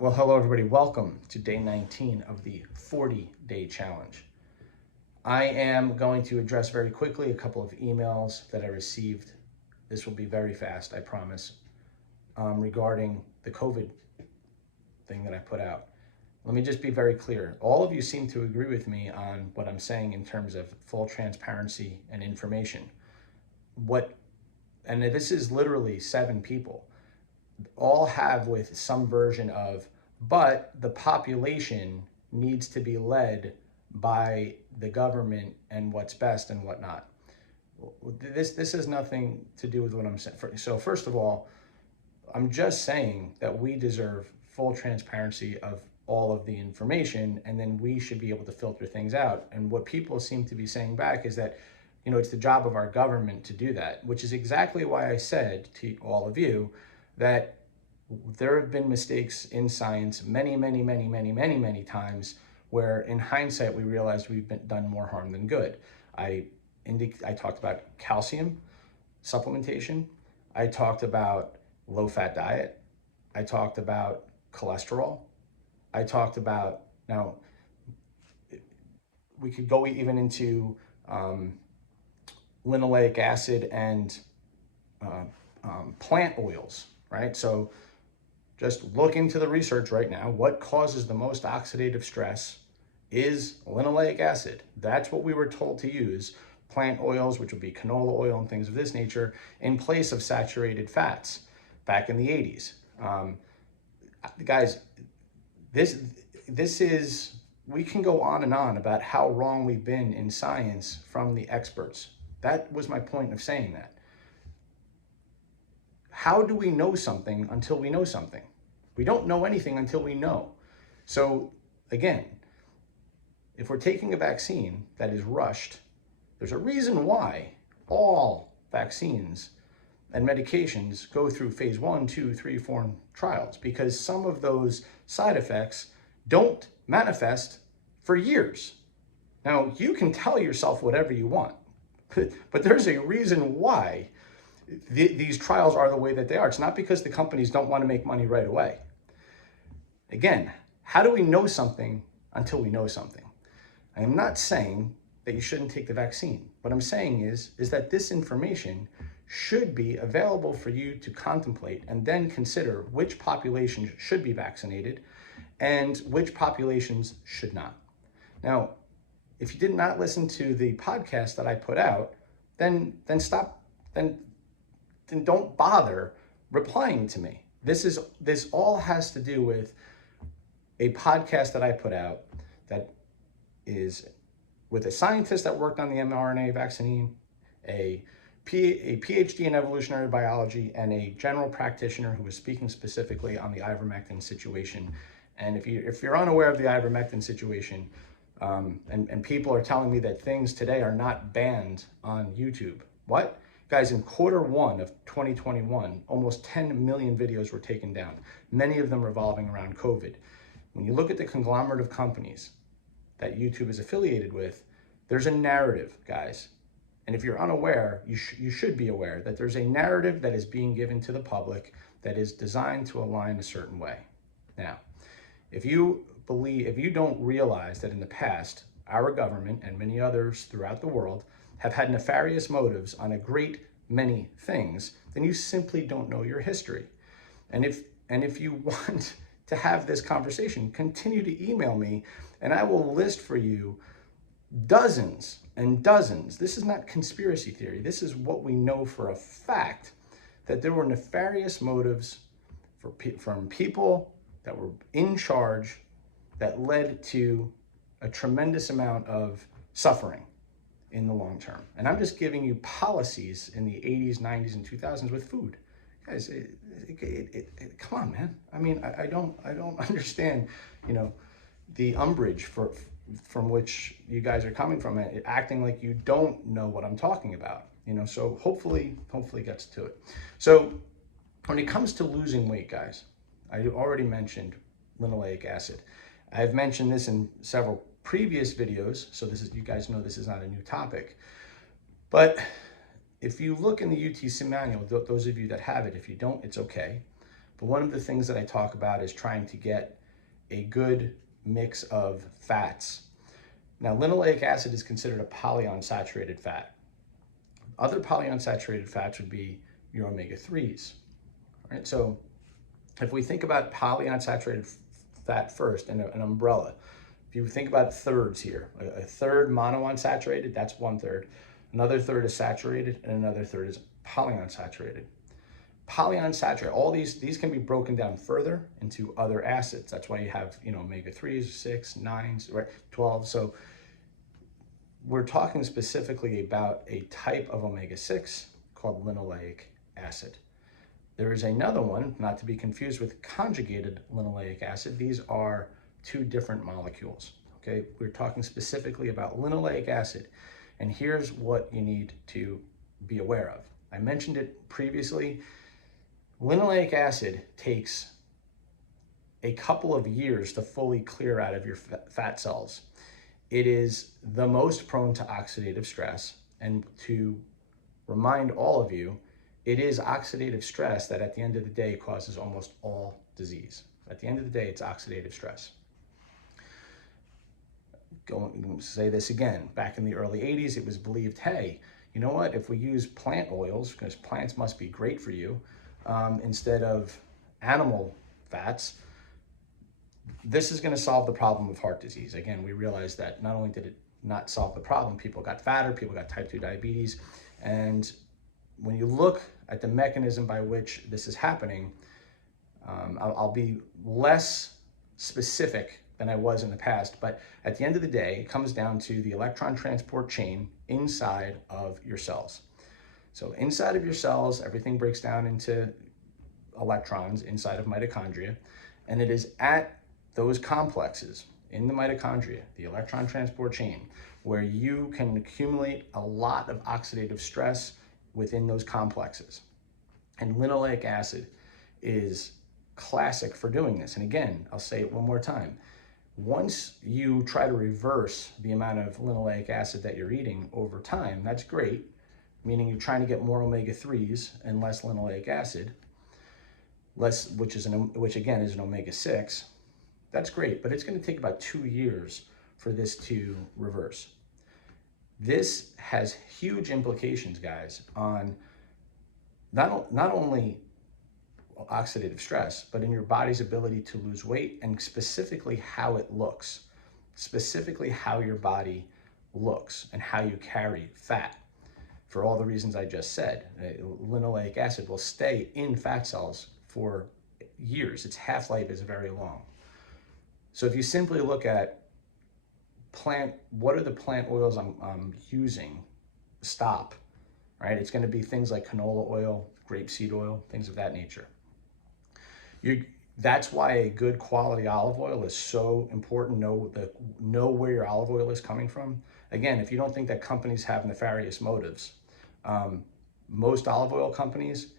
Well, hello everybody. Welcome to day 19 of the 40-day challenge. I am going to address very quickly a couple of emails that I received. This will be very fast, I promise, regarding the COVID thing that I put out. Let me just be very clear. All of you seem to agree with me on what I'm saying in terms of full transparency and information. And this is literally 7 people, all have with some version of, but the population needs to be led by the government and what's best and whatnot. This has nothing to do with what I'm saying. So first of all, I'm just saying that we deserve full transparency of all of the information, and then we should be able to filter things out. And what people seem to be saying back is that, it's the job of our government to do that, which is exactly why I said to all of you that there have been mistakes in science many times where in hindsight we realized done more harm than good. I talked about calcium supplementation. I talked about low-fat diet. I talked about cholesterol. I talked about, now we could go even into linoleic acid and plant oils, right? So just look into the research right now. What causes the most oxidative stress is linoleic acid. That's what we were told to use. Plant oils, which would be canola oil and things of this nature, in place of saturated fats back in the 80s. Guys, this is, we can go on and on about how wrong we've been in science from the experts. That was my point of saying that. How do we know something until we know something? We don't know anything until we know. So again, if we're taking a vaccine that is rushed, there's a reason why all vaccines and medications go through phase 1, 2, 3, 4 trials, because some of those side effects don't manifest for years. Now, you can tell yourself whatever you want, but there's a reason why these trials are the way that they are. It's not because the companies don't want to make money right away. Again, how do we know something until we know something? I am not saying that you shouldn't take the vaccine. What I'm saying is that this information should be available for you to contemplate and then consider which populations should be vaccinated and which populations should not. Now, if you did not listen to the podcast that I put out, then don't bother replying to me. This all has to do with a podcast that I put out that is with a scientist that worked on the mRNA vaccine, a PhD in evolutionary biology, and a general practitioner who was speaking specifically on the Ivermectin situation. And if you're unaware of the Ivermectin situation, and people are telling me that things today are not banned on YouTube. What? Guys, in Q1 of 2021, almost 10 million videos were taken down, many of them revolving around COVID. When you look at the conglomerate of companies that YouTube is affiliated with, there's a narrative, guys. And if you're unaware, you should be aware that there's a narrative that is being given to the public that is designed to align a certain way. Now, if you don't realize that in the past, our government and many others throughout the world have had nefarious motives on a great many things, then you simply don't know your history. And if you want to have this conversation, continue to email me and I will list for you dozens and dozens. This is not conspiracy theory. This is what we know for a fact, that there were nefarious motives from people that were in charge that led to a tremendous amount of suffering in the long term. And I'm just giving you policies in the 80s, 90s, and 2000s with food. Guys, come on, man. I mean, I don't understand, the umbrage from which you guys are coming from, it acting like you don't know what I'm talking about. So hopefully gets to it. So when it comes to losing weight, guys, I already mentioned linoleic acid. I've mentioned this in several previous videos, so you guys know this is not a new topic. But if you look in the UTC manual, those of you that have it, if you don't, it's okay. But one of the things that I talk about is trying to get a good mix of fats. Now, linoleic acid is considered a polyunsaturated fat. Other polyunsaturated fats would be your omega-3s. Right? So if we think about polyunsaturated fat first, and an umbrella, if you think about thirds here, a third monounsaturated, that's 1/3. Another third is saturated, and another third is polyunsaturated. Polyunsaturated, all these can be broken down further into other acids. That's why you have, omega-3s, 6, 9s, right, 12. So we're talking specifically about a type of omega-6 called linoleic acid. There is another one, not to be confused with conjugated linoleic acid. These are two different molecules, okay? We're talking specifically about linoleic acid, and here's what you need to be aware of. I mentioned it previously. Linoleic acid takes a couple of years to fully clear out of your fat cells. It is the most prone to oxidative stress, and to remind all of you, it is oxidative stress that at the end of the day causes almost all disease. At the end of the day, it's oxidative stress. Going to say this again, back in the early 80s, it was believed, hey, you know what, if we use plant oils, because plants must be great for you, instead of animal fats, this is going to solve the problem of heart disease. Again, we realized that not only did it not solve the problem, people got fatter, people got type 2 diabetes, and when you look at the mechanism by which this is happening, I'll be less specific than I was in the past, but at the end of the day, it comes down to the electron transport chain inside of your cells. So inside of your cells, everything breaks down into electrons inside of mitochondria, and it is at those complexes in the mitochondria, the electron transport chain, where you can accumulate a lot of oxidative stress within those complexes. And linoleic acid is classic for doing this. And again, I'll say it one more time. Once you try to reverse the amount of linoleic acid that you're eating over time, that's great, meaning you're trying to get more omega-3s and less linoleic acid, which again is an omega-6. That's great, but it's going to take about 2 years for this to reverse. This has huge implications, guys, on not only oxidative stress, but in your body's ability to lose weight, and specifically how it looks, specifically how your body looks and how you carry fat. For all the reasons I just said, linoleic acid will stay in fat cells for years. Its half-life is very long. So if you simply look at what are the plant oils I'm using, stop, right? It's going to be things like canola oil, grapeseed oil, things of that nature. That's why a good quality olive oil is so important. Know where your olive oil is coming from. Again, if you don't think that companies have nefarious motives, most olive oil companies,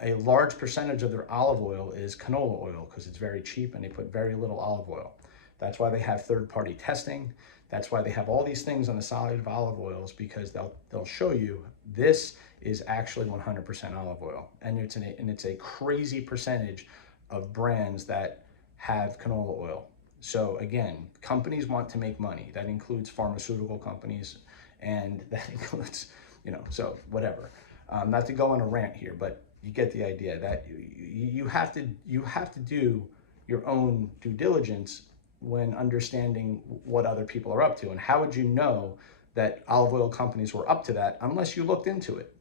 a large percentage of their olive oil is canola oil because it's very cheap and they put very little olive oil. That's why they have third-party testing. That's why they have all these things on the side of olive oils, because they'll show you this is actually 100% olive oil, and it's a crazy percentage of brands that have canola oil. So again, companies want to make money. That includes pharmaceutical companies, and that includes, so whatever. Not to go on a rant here, but you get the idea that you have to do your own due diligence when understanding what other people are up to. And how would you know that olive oil companies were up to that unless you looked into it?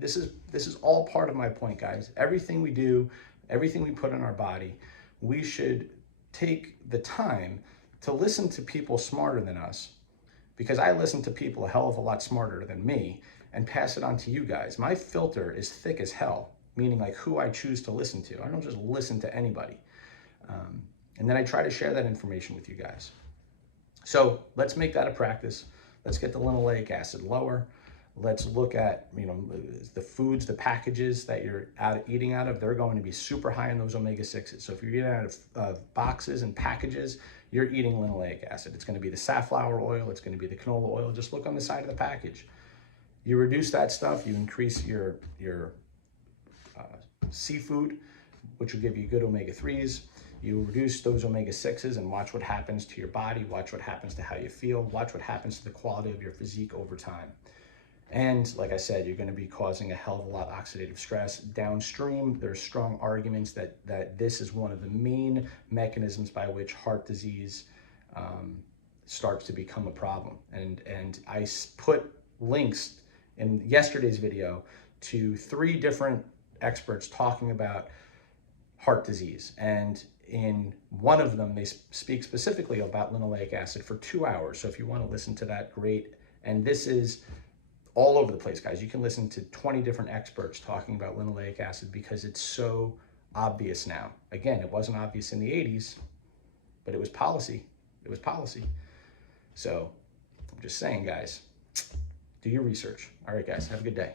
This is all part of my point, guys. Everything we do, everything we put in our body, we should take the time to listen to people smarter than us, because I listen to people a hell of a lot smarter than me and pass it on to you guys. My filter is thick as hell, meaning like who I choose to listen to. I don't just listen to anybody. And then I try to share that information with you guys. So let's make that a practice. Let's get the linoleic acid lower. Let's look at, the foods, the packages that you're eating out of, they're going to be super high in those omega-6s. So if you're eating out of boxes and packages, you're eating linoleic acid. It's going to be the safflower oil. It's going to be the canola oil. Just look on the side of the package. You reduce that stuff, you increase your seafood, which will give you good omega-3s. You reduce those omega-6s and watch what happens to your body, watch what happens to how you feel, watch what happens to the quality of your physique over time. And like I said, you're going to be causing a hell of a lot of oxidative stress downstream. There's strong arguments that this is one of the main mechanisms by which heart disease starts to become a problem. And I put links in yesterday's video to 3 different experts talking about heart disease. And in one of them, they speak specifically about linoleic acid for 2 hours. So if you want to listen to that, great. And this is all over the place, guys. You can listen to 20 different experts talking about linoleic acid because it's so obvious now. Again, it wasn't obvious in the 80s, but it was policy. It was policy. So I'm just saying, guys, do your research. All right, guys, have a good day.